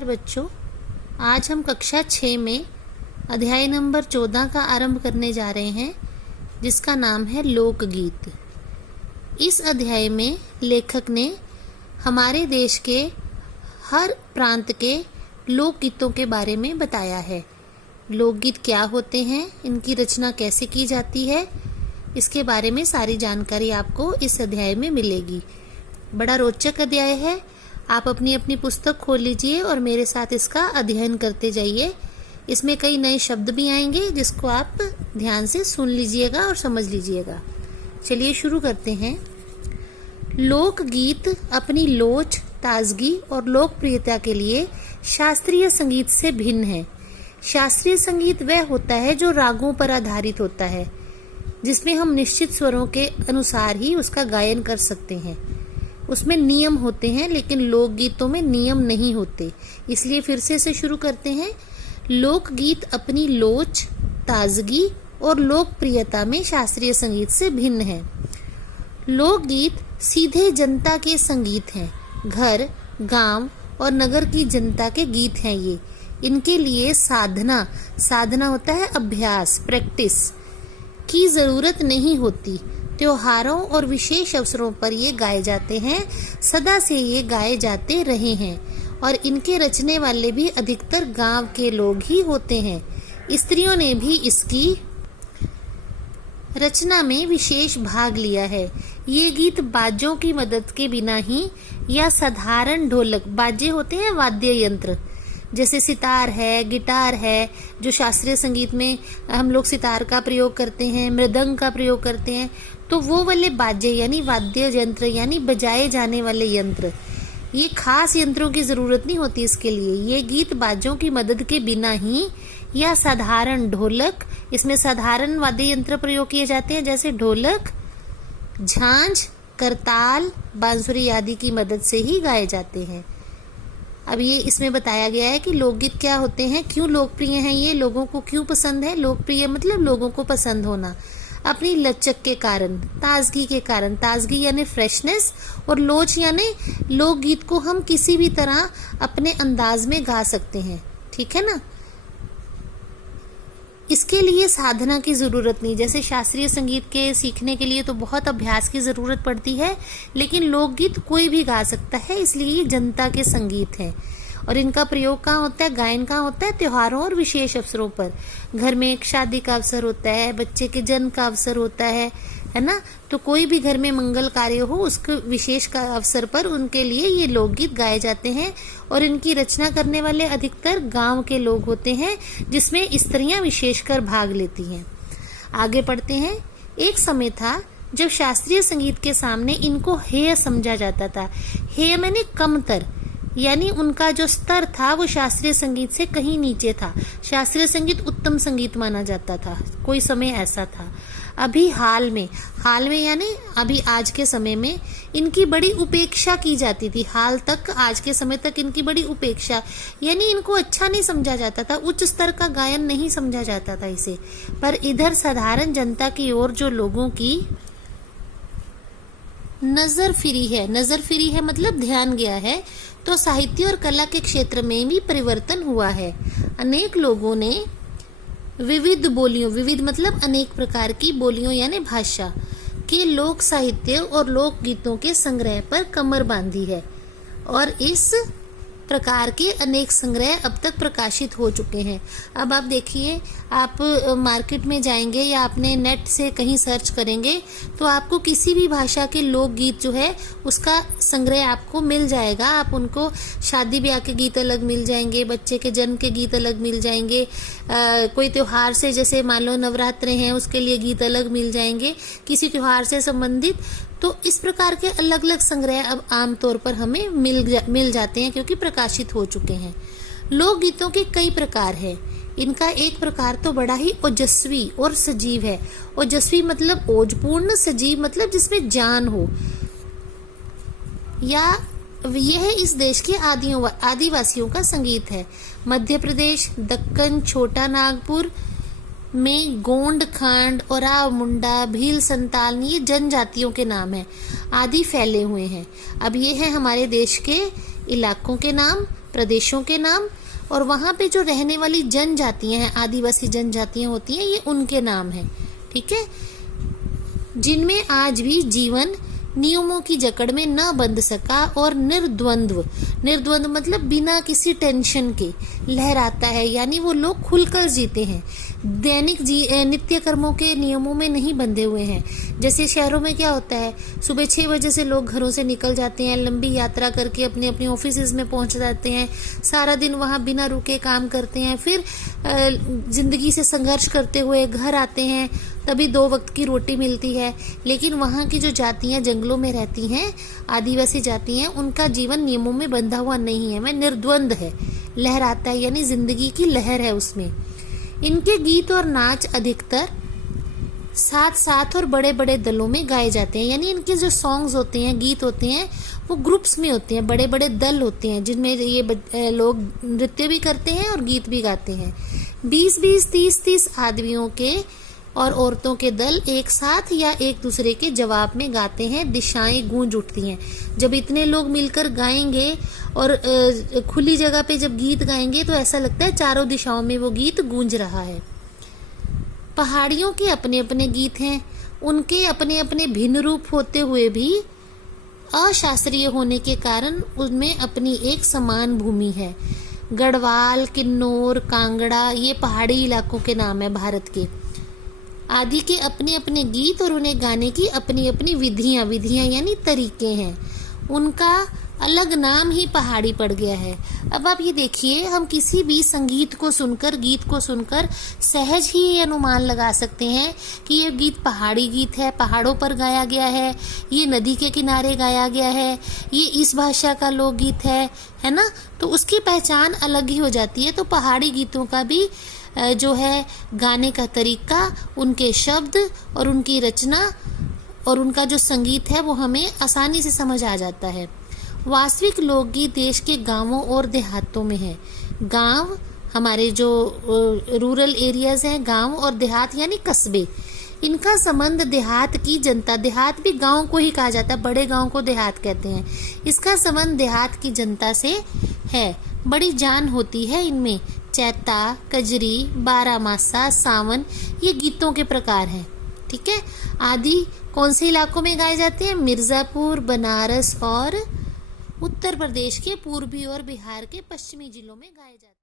नमस्कार बच्चों, आज हम कक्षा 6 में अध्याय नंबर 14 का आरंभ करने जा रहे हैं, जिसका नाम है लोकगीत। इस अध्याय में लेखक ने हमारे देश के हर प्रांत के लोकगीतों के बारे में बताया है। लोकगीत क्या होते हैं, इनकी रचना कैसे की जाती है, इसके बारे में सारी जानकारी आपको इस अध्याय में मिलेगी। बड़ा रोचक अध्याय है। आप अपनी अपनी पुस्तक खोल लीजिए और मेरे साथ इसका अध्ययन करते जाइए। इसमें कई नए शब्द भी आएंगे, जिसको आप ध्यान से सुन लीजिएगा और समझ लीजिएगा। चलिए शुरू करते हैं। लोकगीत अपनी लोच, ताजगी और लोकप्रियता के लिए शास्त्रीय संगीत से भिन्न है। शास्त्रीय संगीत वह होता है जो रागों पर आधारित होता है, जिसमें हम निश्चित स्वरों के अनुसार ही उसका गायन कर सकते हैं। उसमें नियम होते हैं, लेकिन लोकगीतों में नियम नहीं होते। इसलिए फिर से शुरू करते हैं। लोकगीत अपनी लोच, ताजगी और लोकप्रियता में शास्त्रीय संगीत से भिन्न है। लोकगीत सीधे जनता के संगीत हैं। घर, गांव और नगर की जनता के गीत हैं ये। इनके लिए साधना होता है अभ्यास, प्रैक्टिस की जरूरत नहीं होती। त्योहारों और विशेष अवसरों पर ये गाए जाते हैं। सदा से ये गाए जाते रहे हैं और इनके रचने वाले भी अधिकतर गांव के लोग ही होते हैं। स्त्रियों ने भी इसकी रचना में विशेष भाग लिया है। ये गीत बाजों की मदद के बिना ही या साधारण ढोलक, बाजे होते हैं वाद्य यंत्र, जैसे सितार है, गिटार है, जो शास्त्रीय संगीत में हम लोग सितार का प्रयोग करते हैं, मृदंग का प्रयोग करते हैं, तो वो वाले बाजे यानी वाद्य यंत्र यानी बजाए जाने वाले यंत्र, ये खास यंत्रों की जरूरत नहीं होती इसके लिए। ये गीत बाजों की मदद के बिना ही या साधारण ढोलक, इसमें साधारण वाद्य यंत्र प्रयोग किए जाते हैं, जैसे ढोलक, झांझ, करताल, बांसुरी आदि की मदद से ही गाए जाते हैं। अब ये इसमें बताया गया है कि लोकगीत क्या होते हैं, क्यों लोकप्रिय हैं, ये लोगों को क्यों पसंद है। लोकप्रिय मतलब लोगों को पसंद होना, अपनी लचक के कारण, ताजगी के कारण। ताजगी यानी फ्रेशनेस और लोच यानी लोकगीत को हम किसी भी तरह अपने अंदाज में गा सकते हैं, ठीक है ना। इसके लिए साधना की जरूरत नहीं। जैसे शास्त्रीय संगीत के सीखने के लिए तो बहुत अभ्यास की जरूरत पड़ती है, लेकिन लोकगीत कोई भी गा सकता है, इसलिए ये जनता के संगीत हैं। और इनका प्रयोग कहाँ होता है, गायन कहाँ होता है, त्योहारों और विशेष अवसरों पर। घर में एक शादी का अवसर होता है, बच्चे के जन्म का अवसर होता है ना, तो कोई भी घर में मंगल कार्य हो, उसके विशेष का अवसर पर उनके लिए ये लोकगीत गाए जाते हैं। और इनकी रचना करने वाले अधिकतर गांव के लोग होते हैं, जिसमें स्त्रियां विशेषकर भाग लेती हैं। आगे पढ़ते हैं। एक समय था जब शास्त्रीय संगीत के सामने इनको हेय समझा जाता था। हेय माने कमतर, यानी उनका जो स्तर था वो शास्त्रीय संगीत से कहीं नीचे था। शास्त्रीय संगीत उत्तम संगीत माना जाता था, कोई समय ऐसा था। अभी हाल में यानी अभी आज के समय में इनकी बड़ी उपेक्षा की जाती थी। हाल तक, आज के समय तक इनकी बड़ी उपेक्षा, यानी इनको अच्छा नहीं समझा जाता था, उच्च स्तर का गायन नहीं समझा जाता था इसे। पर इधर साधारण जनता की ओर जो लोगों की नजर फिरी है मतलब ध्यान गया है, तो साहित्य और कला के क्षेत्र में भी परिवर्तन हुआ है। अनेक लोगों ने विविध बोलियों, विविध मतलब अनेक प्रकार की बोलियों यानी भाषा के लोक साहित्य और लोक गीतों के संग्रह पर कमर बांधी है। और इस प्रकार के अनेक संग्रह अब तक प्रकाशित हो चुके हैं। अब आप देखिए, आप मार्केट में जाएंगे या आपने नेट से कहीं सर्च करेंगे तो आपको किसी भी भाषा के लोकगीत जो है उसका संग्रह आपको मिल जाएगा। आप उनको शादी ब्याह के गीत अलग मिल जाएंगे, बच्चे के जन्म के गीत अलग मिल जाएंगे, कोई त्योहार से, जैसे मान लो नवरात्रे हैं, उसके लिए गीत अलग मिल जाएंगे, किसी त्योहार से संबंधित। तो इस प्रकार के अलग अलग संग्रह अब आमतौर पर हमें मिल जाते हैं, क्योंकि प्रकाशित हो चुके हैं। लोकगीतों के कई प्रकार हैं। इनका एक प्रकार तो बड़ा ही ओजस्वी और सजीव है। ओजस्वी मतलब ओजपूर्ण, सजीव मतलब जिसमें जान हो। या यह इस देश के आदिवासियों का संगीत है। मध्य प्रदेश, दक्कन, छोटा नागपुर में गोंड, खांड, ओराव, मुंडा, भील, संताल, ये जनजातियों के नाम हैं, आदि फैले हुए हैं। अब ये है हमारे देश के इलाकों के नाम। प्रदेशों के नाम, और वहाँ पे जो रहने वाली जनजातियां हैं, आदिवासी जनजातियां होती हैं, ये उनके नाम हैं। ठीक है, जिनमें आज भी जीवन नियमों की जकड़ में न बंध सका और निर्द्वंद्व, निर्द्वंद्व मतलब बिना किसी टेंशन के लहराता है, यानी वो लोग खुलकर जीते हैं, दैनिक नित्य कर्मों के नियमों में नहीं बंधे हुए हैं। जैसे शहरों में क्या होता है, सुबह 6 बजे से लोग घरों से निकल जाते हैं, लंबी यात्रा करके अपने अपने ऑफिसेज में पहुंच जाते हैं, सारा दिन वहां बिना रुके काम करते हैं, फिर जिंदगी से संघर्ष करते हुए घर आते हैं, तभी 2 वक्त की रोटी मिलती है। लेकिन वहाँ की जो जातियां जंगलों में रहती हैं, आदिवासी जाति हैं, उनका जीवन नियमों में बंधा हुआ नहीं है, वह निर्द्वंद है, लहराता है, यानी जिंदगी की लहर है उसमें। इनके गीत और नाच अधिकतर साथ साथ और बड़े बड़े दलों में गाए जाते हैं, यानी इनके जो सॉन्ग्स होते हैं, गीत होते हैं, वो ग्रुप्स में होते हैं, बड़े बड़े दल होते हैं, जिनमें ये लोग नृत्य भी करते हैं और गीत भी गाते हैं। 20-20, 30-30 आदमियों के और औरतों के दल एक साथ या एक दूसरे के जवाब में गाते हैं, दिशाएं गूंज उठती हैं। जब इतने लोग मिलकर गाएंगे और खुली जगह पे जब गीत गाएंगे तो ऐसा लगता है चारों दिशाओं में वो गीत गूंज रहा है। पहाड़ियों के अपने अपने गीत हैं, उनके अपने अपने भिन्न रूप होते हुए भी अशास्त्रीय होने के कारण उनमें अपनी एक समान भूमि है। गढ़वाल, किन्नौर, कांगड़ा, ये पहाड़ी इलाकों के नाम है भारत के। आदि के अपने अपने गीत और उन्हें गाने की अपनी अपनी विधियां यानी तरीके हैं। उनका अलग नाम ही पहाड़ी पड़ गया है। अब आप ये देखिए, हम किसी भी संगीत को सुनकर, गीत को सुनकर सहज ही ये अनुमान लगा सकते हैं कि ये गीत पहाड़ी गीत है, पहाड़ों पर गाया गया है, ये नदी के किनारे गाया गया है, ये इस भाषा का लोकगीत है ना। तो उसकी पहचान अलग ही हो जाती है। तो पहाड़ी गीतों का भी जो है गाने का तरीका, उनके शब्द और उनकी रचना और उनका जो संगीत है वो हमें आसानी से समझ आ जाता है। वास्तविक लोकगीत देश के गांवों और देहातों में है। गांव हमारे जो रूरल एरियाज हैं, गांव और देहात यानी कस्बे, इनका संबंध देहात की जनता, देहात भी गांव को ही कहा जाता है, बड़े गांव को देहात कहते हैं, इसका संबंध देहात की जनता से है। बड़ी जान होती है इनमें। चैता, कजरी, बारामासा, सावन, ये गीतों के प्रकार हैं। ठीक है, आदि कौन से इलाकों में गाए जाते हैं? मिर्जापुर, बनारस और उत्तर प्रदेश के पूर्वी और बिहार के पश्चिमी जिलों में गाए जाते हैं।